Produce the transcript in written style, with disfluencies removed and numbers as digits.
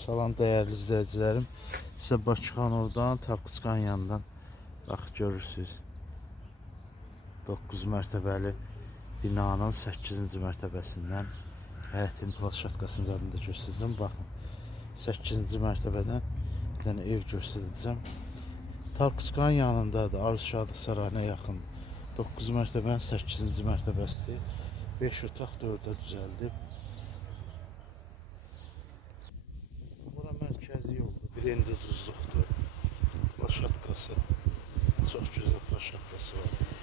Salam dəyərli izləyicilərim. Sizə Bakıxanovdan, Tapkıçkan yanından bax görürsüz. 9 mərtəbəli binanın 8-ci mərtəbəsindən həyətin plaşatkasının üzərində göstərəcəm. Baxın, 8-ci mərtəbədən bir dənə ev göstərəcəm. Tapkıçkan yanındadır, Arzuçadıq sarayına yaxın. 9 mərtəbənin 8-ci mərtəbəsidir. 5 otaq 4-ə düzəldib. Bura mərkəzi yoldur, birinci düzlükdür. Plaşatkası, çox gözəl plaşatkası var.